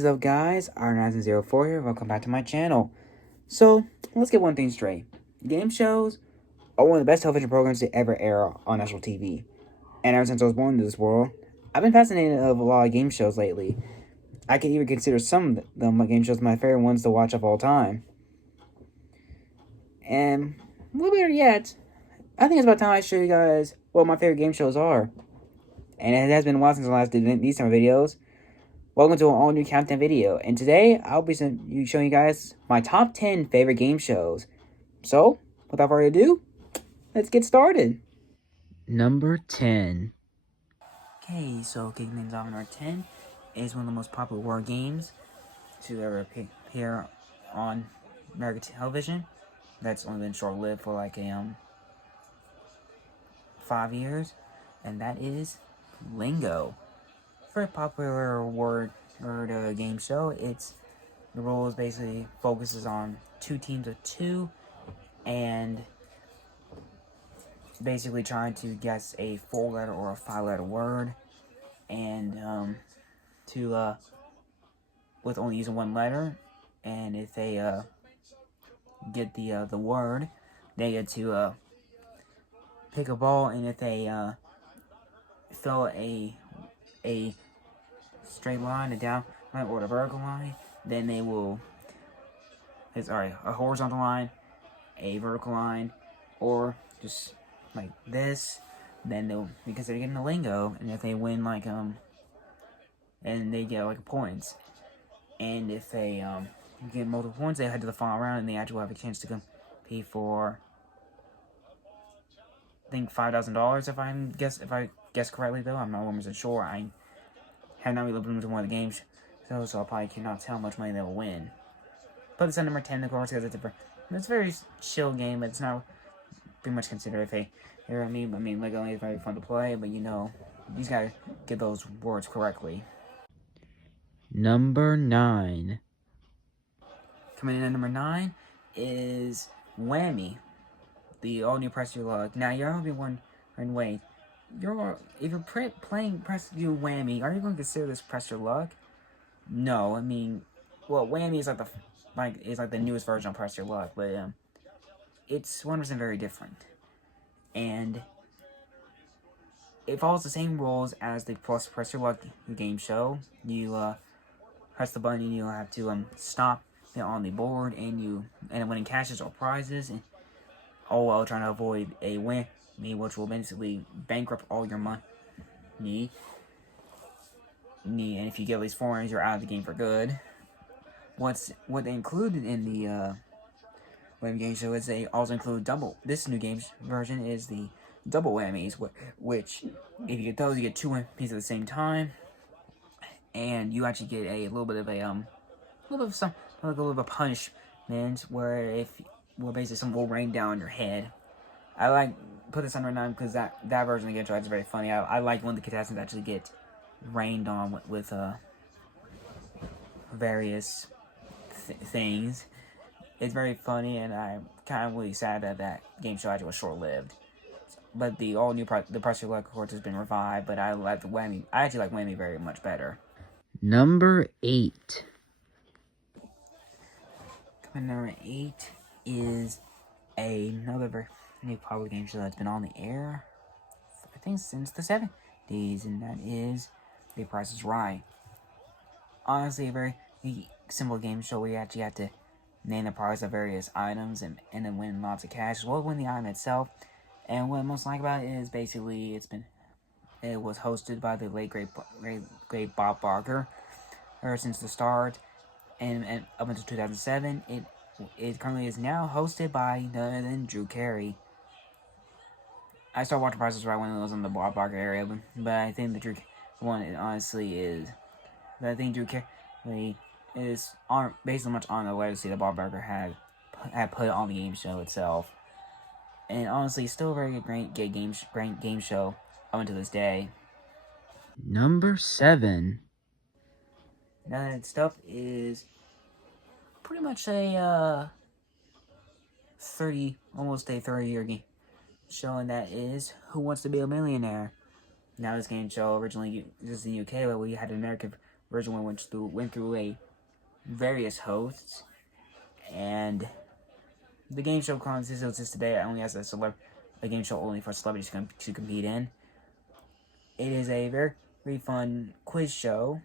What is up, guys? R904 here. Welcome back to my channel. So, let's get one thing straight. Game shows are one of the best television programs to ever air on national TV. And ever since I was born into this world, I've been fascinated of a lot of game shows lately. I can even consider some of them game shows my favorite ones to watch of all time. And, a little better yet, I think it's about time I show you guys what my favorite game shows are. And it has been a while since I last did these type of videos. Welcome to an all-new countdown video, and today I'll be showing you guys my top 10 favorite game shows. So, without further ado, let's get started. Number 10. Okay, so kicking things off, number 10 is one of the most popular war games to ever appear on American television. That's only been short-lived for like 5 years, and that is Lingo. Very popular word game show. The rules basically focuses on 2 teams of 2 and basically trying to guess a 4-letter or a 5-letter word, and with only using 1 letter. And if they get the word, they get to pick a ball, and if they fill a straight line, a down line, or a vertical line, then they will, a horizontal line, a vertical line, or just like this, then they'll be considered getting the lingo. And if they win, and they get like points, and if they get multiple points, they head to the final round, and they actually have a chance to compete for, I think, $5,000 if I guess correctly. Though I'm not 100% sure. I have not really looked into one of the games, so I probably cannot tell how much money they will win. But it's at number 10, of course, because it's a very chill game. It's not pretty much considered I mean, Lego is very fun to play, but you just gotta get those words correctly. Number 9. Coming in at number 9 is Whammy, the all-new Press Your Luck. Now, you're gonna be wondering, wait, if you're playing Press Your Whammy, are you going to consider this Press Your Luck? No, I mean, well, Whammy is like the newest version of Press Your Luck, but it's 100% very different, and it follows the same rules as the Press Your Luck game show. You press the button, and you have to stop it on the board, and winning cashes or prizes, and all while trying to avoid a whammy, which will basically bankrupt all your money. And if you get at least 4 wins, you're out of the game for good. What they included in the whammy game show is they also include double. This new game version is the double whammies, which if you get those, you get 2 whammies at the same time, and you actually get a little bit of a punishment where basically something will rain down on your head. I put this on right now because that version of the game show is very funny. I like when the contestants actually get rained on with various things. It's very funny, and I'm kind of really sad that game show actually was short-lived. But the all-new the Press Your Luck, of course, has been revived, but I like the Whammy. I actually like Whammy very much better. Number 8. Coming number 8 is another very new popular game show that's been on the air, I think, since the 70s, and that is The Price is Right. Honestly, a very simple game show where you actually have to name the price of various items and then win lots of cash, as well as win the item itself. And what I most like about it is basically it was hosted by the late great Bob Barker since the start, and up until 2007. It currently is now hosted by none other than Drew Carey. I started watching Price is Right when it was in the Bob Barker area, but I think the Drew one honestly is. But I think Drew Carey is based much on the legacy that Bob Barker had put on the game show itself. And honestly, still a very great game show up until this day. Number 7. Now that stuff is pretty much almost a 30-year game show, and that is Who Wants to Be a Millionaire. Now, this game show originally was in the UK, but we had an American version went through a various hosts, and the game show consists today only has a game show only for celebrities to compete in. It is a very, very fun quiz show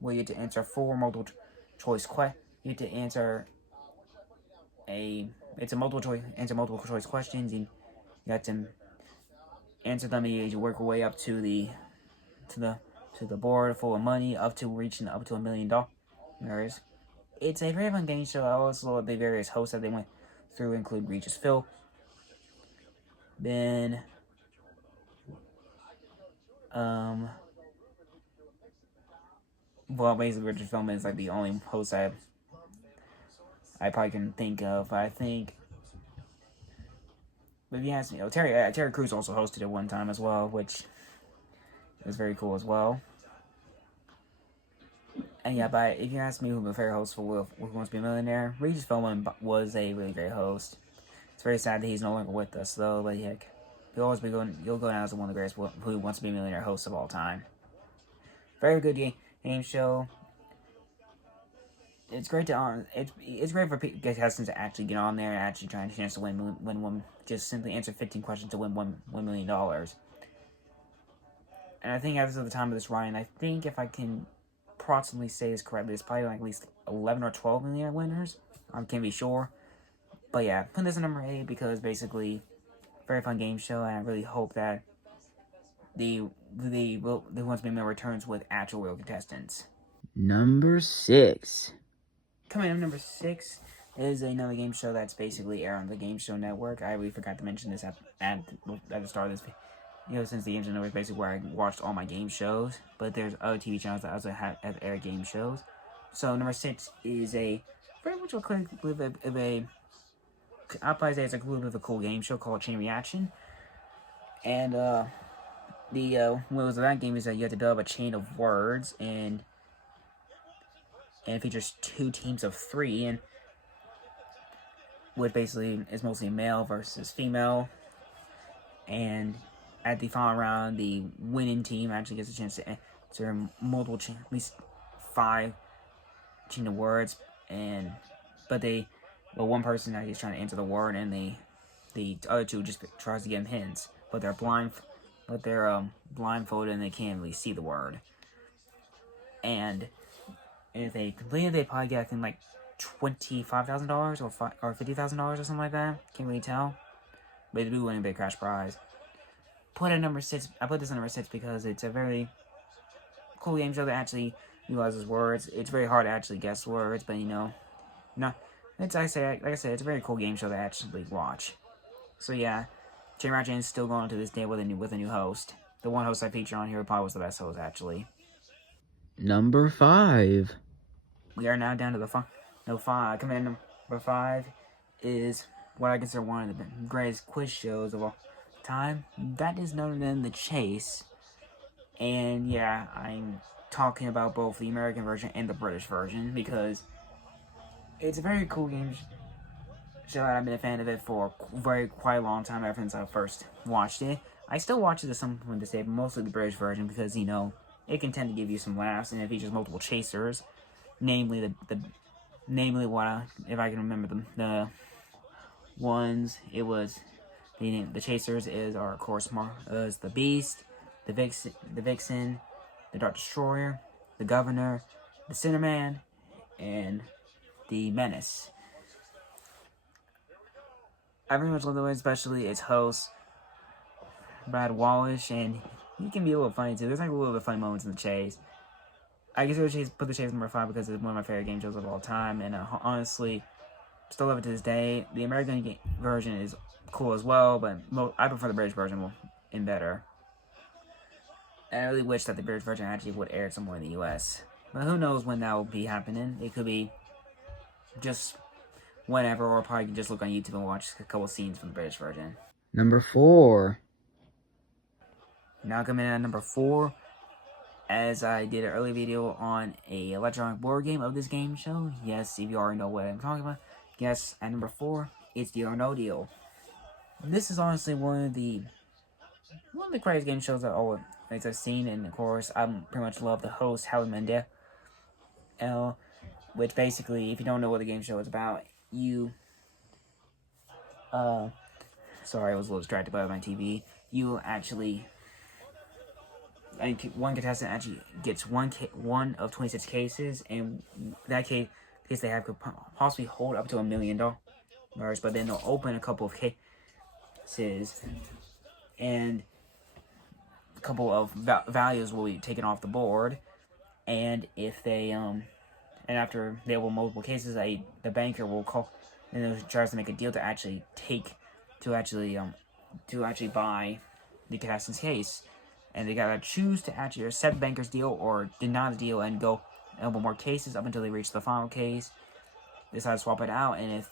where you get to answer 4 multiple choice questions. You get to answer multiple choice questions, and you have to answer them, and you work your way up to the board full of money, reaching up to $1 million. It's a very fun game show. I also love the various hosts that they went through, include Regis Phil, Ben, well, basically Regis Philbin is like the only host I probably can think of. I think, but if you ask me, Terry Crews also hosted it one time as well, which is very cool as well. And yeah, but if you ask me who my favorite host for Who Wants to Be a Millionaire, Regis Philbin was a really great host. It's very sad that he's no longer with us, though. But heck, he'll go down as one of the greatest Who Wants to Be a Millionaire hosts of all time. Very good game show. It's great it's great for contestants to actually get on there and actually try a chance to win one. Just simply answer 15 questions to win $1 million. And I think as of the time of this writing, I think if I can approximately say this correctly, it's probably like at least 11 or 12 million winners. I can't be sure. But yeah, put this at number 8 because basically, very fun game show, and I really hope that the Who Wants to Be a Millionaire returns with actual real contestants. Number 6. Coming up, number 6 is another game show that's basically aired on the Game Show Network. I really forgot to mention this at the start of this video, since the Game Show Network is basically where I watched all my game shows. But there's other TV channels that also have aired game shows. So number 6 is a very much I'll probably say it's a little bit of a cool game show called Chain Reaction. And what was that game is that you have to build up a chain of words, and it features 2 teams of 3, and which basically is mostly male versus female. And at the final round, the winning team actually gets a chance to answer multiple at least 5 chain of words, but one person is trying to answer the word, and the other 2 just tries to give them hints, but they're blindfolded and they can't really see the word. And if they complete it, they probably get, I think, like $25,000 or $50,000 or something like that. Can't really tell, but they do win a big cash prize. I put this at number 6 because it's a very cool game show that actually utilizes words. It's very hard to actually guess words, but like I said, it's a very cool game show to actually watch. So yeah, Chain Reaction is still going to this day with a new host. The one host I feature on here probably was the best host, actually. Number 5. We are now down to the final 5. Coming in number 5 is what I consider one of the greatest quiz shows of all time. That is none other than The Chase. And yeah, I'm talking about both the American version and the British version because it's a very cool game show, and I've been a fan of it for quite a long time, ever since I first watched it. I still watch it to some point this day, but mostly the British version because, it can tend to give you some laughs, and it features multiple chasers. Namely, if I can remember them, the ones, it was, the chasers are, of course, the Beast, the Vixen, the Dark Destroyer, the Governor, the Cinnamon, and the Menace. I very much love the way, especially its host, Brad Wallish, and he can be a little funny too. There's like a little bit of funny moments in The Chase. I guess put The Chase number 5 because it's one of my favorite game shows of all time, and honestly, still love it to this day. The American version is cool as well, but I prefer the British version in better. And I really wish that the British version actually would air somewhere in the US. But who knows when that will be happening. It could be just whenever, or probably just look on YouTube and watch a couple scenes from the British version. Number 4. Now coming in at number 4, as I did an early video on a electronic board game of this game show. Yes, if you already know what I'm talking about. Yes, at number 4, it's Deal or No Deal. This is honestly one of the craziest game shows that I've seen, and of course, I pretty much love the host, Howie Mandel. L, which basically, if you don't know what the game show is about, you, sorry, I was a little distracted by my TV. You actually, one contestant actually gets one of 26 cases, and that case they have could possibly hold up to $1 million. But then they'll open a couple of cases, and a couple of values will be taken off the board, and if they and after they open multiple cases, the banker will call and tries to make a deal to actually buy the contestant's case, and they gotta choose to actually accept the banker's deal or deny the deal and go open more cases up until they reach the final case. They decide to swap it out, and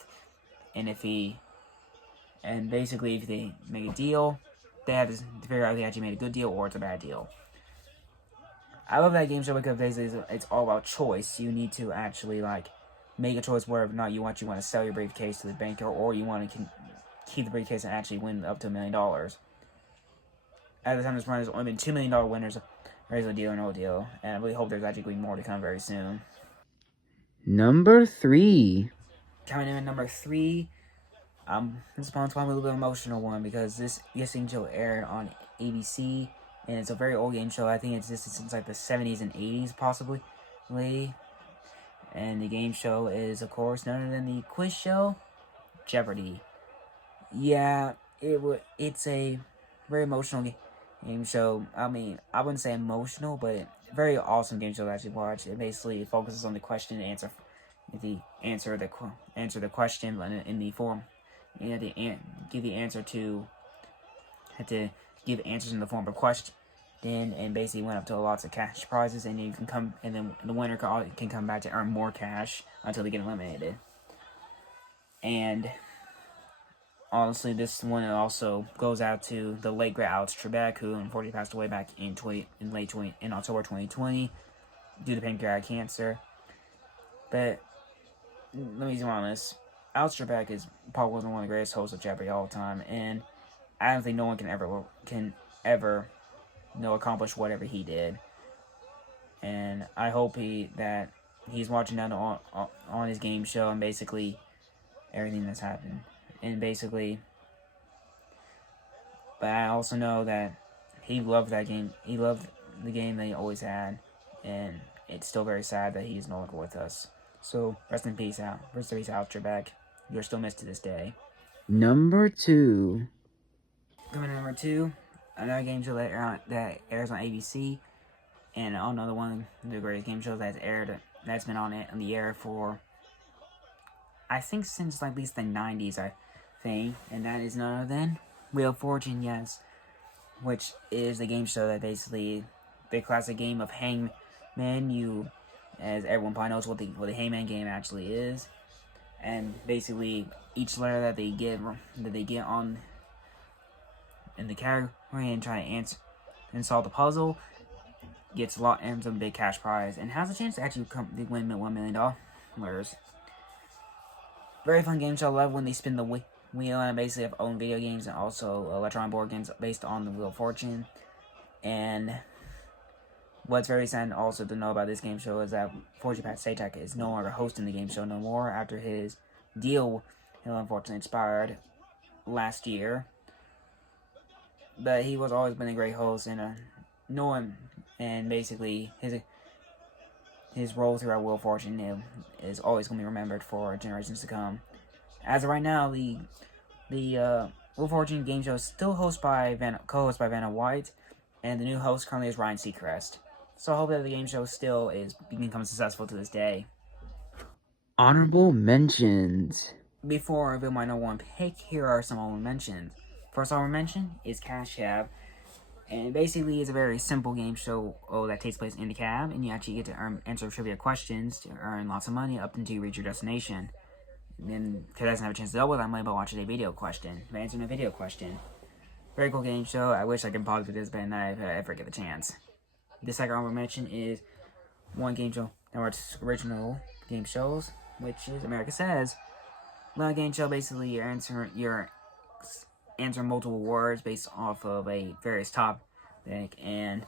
basically if they make a deal, they have to figure out if they actually made a good deal or it's a bad deal. I love that game show because basically it's all about choice. You need to actually make a choice whether or not you want to sell your briefcase to the banker, or you want to keep the briefcase and actually win up to $1 million. At the time this run, there's only been $2 million winners. There's a deal or no deal, and I really hope there's actually going to be more to come very soon. Number 3. Coming in at number 3, this is probably a little bit emotional one because this game show aired on ABC, and it's a very old game show. I think it's existed since the 70s and 80s possibly. And the game show is, of course, none other than the quiz show Jeopardy. Yeah, it's a very emotional game show. I mean, I wouldn't say emotional, but very awesome game show to actually watch. It basically focuses on the question and answer. Answer the question in the form. You have to give the answer give answers in the form of a question, and basically went up to lots of cash prizes, and then the winner can come back to earn more cash until they get eliminated. And honestly, this one also goes out to the late great Alex Trebek, who unfortunately passed away back in October 2020 due to pancreatic cancer. But let me be honest, Alex Trebek is probably one of the greatest hosts of Jeopardy all the time, and I don't think no one can ever accomplish whatever he did. And I hope that he's watching down on his game show and basically everything that's happened. And basically, but I also know that he loved that game. He loved the game that he always had, and it's still very sad that he's no longer with us. So rest in peace, Alex Trebek. You're still missed to this day. Number 2. Coming to number 2, another game show that airs on ABC, and another one of the greatest game shows that's been on the air for, I think, since at least the 90s, I think, and that is none other than Wheel of Fortune, yes, which is a game show that basically the classic game of Hangman. As everyone probably knows what the Hangman game actually is, and basically each letter that they get on in the category and try to solve the puzzle ends up a big cash prize and has a chance to actually win $1 million. Very fun game show. I love when they spin the wheel and basically have own video games and also electronic board games based on the Wheel of Fortune. And what's very sad also to know about this game show is that Fortune Pat Sajak is no longer hosting the game show no more after his deal unfortunately expired last year. But he was always been a great host and basically his role throughout Wheel of Fortune is always going to be remembered for generations to come. As of right now, the Wheel of Fortune game show is still co-hosted by Vanna White, and the new host currently is Ryan Seacrest. So I hope that the game show still becomes successful to this day. Honorable mentions. Before I reveal my number 1 pick, here are some honorable mentions. First honorable mention is Cash Cab. And basically, it's a very simple game show that takes place in the cab, and you actually get to answer trivia questions to earn lots of money up until you reach your destination. And then, because I doesn't have a chance to deal with it, I'm able to watch a video question, answering a video question. Very cool game show. I wish I could pause with this, but I ever get the chance. The second honorable mention is one game show network's original game shows, which is America Says. A game show basically you're answering multiple words based off of a various topic, and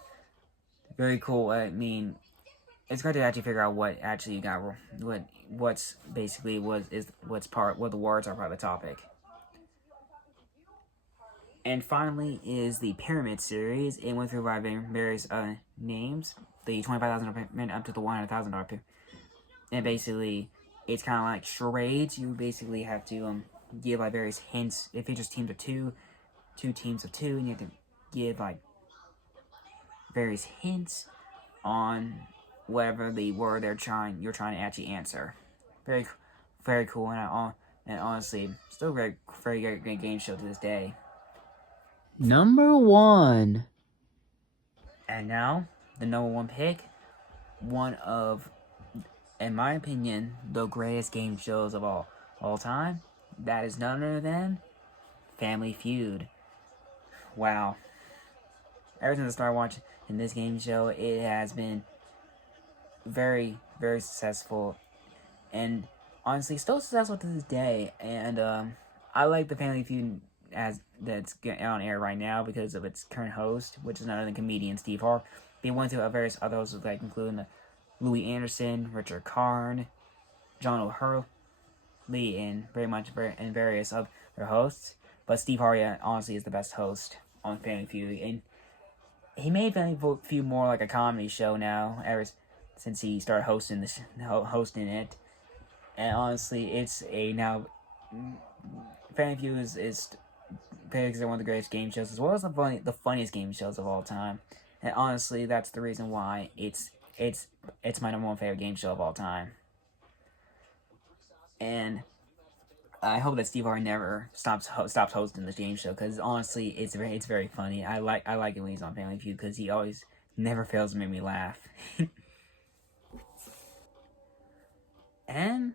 very cool. I mean, it's hard to actually figure out what actually you got, what's basically what the words are part of the topic. And finally is the Pyramid series. It went through various names, the $25,000 up to the $100,000. And basically, it's kind of like charades. You basically have to give like various hints. It features teams of two teams of two, and you have to give like various hints on whatever the word you're trying to actually answer. Very, very cool, and honestly, still very great game show to this day. Number 1. And now, the number 1 pick, one of, in my opinion, the greatest game shows of all time. That is none other than Family Feud. Wow. Ever since I started watching in this game show, it has been very, very successful, and honestly, still successful to this day. And I like the Family Feud that's on air right now because of its current host, which is none other than comedian Steve Harvey. They went to various other hosts, like including Louis Anderson, Richard Karn, John O'Hurley, and various other hosts. But Steve Harvey honestly is the best host on Family Feud, and he made Family Feud more like a comedy show now, ever since he started hosting it. And honestly, it's a now Family Feud is one of the greatest game shows, as well as the funniest game shows of all time. And honestly, that's the reason why it's my number 1 favorite game show of all time. And I hope that Steve Harvey never stops hosting this game show, because honestly, it's very funny. I like it when he's on Family Feud, because he always never fails to make me laugh. And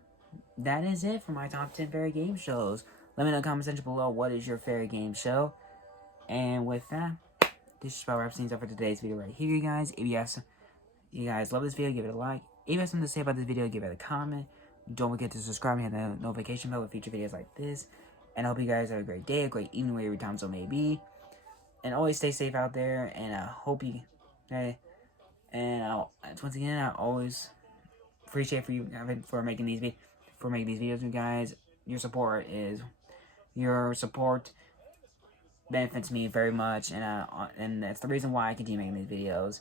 that is it for my top 10 favorite game shows. Let me know in the comment section below what is your favorite game show. And with that, this is about wraps things up for today's video right here, you guys. If you guys love this video, give it a like. If you have something to say about this video, give it a comment. Don't forget to subscribe and hit the notification bell with future videos like this. And I hope you guys have a great day, a great evening, wherever time zone may be. And always stay safe out there. And I hope you... once again, I always appreciate for making these videos, you guys. Your support benefits me very much, and that's the reason why I continue making these videos.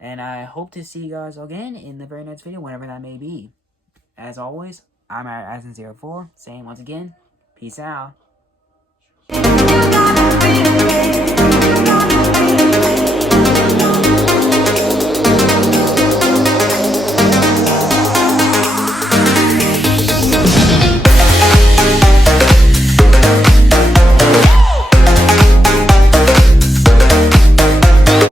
And I hope to see you guys again in the very next video, whenever that may be. As always, I'm Aston04, saying once again, peace out.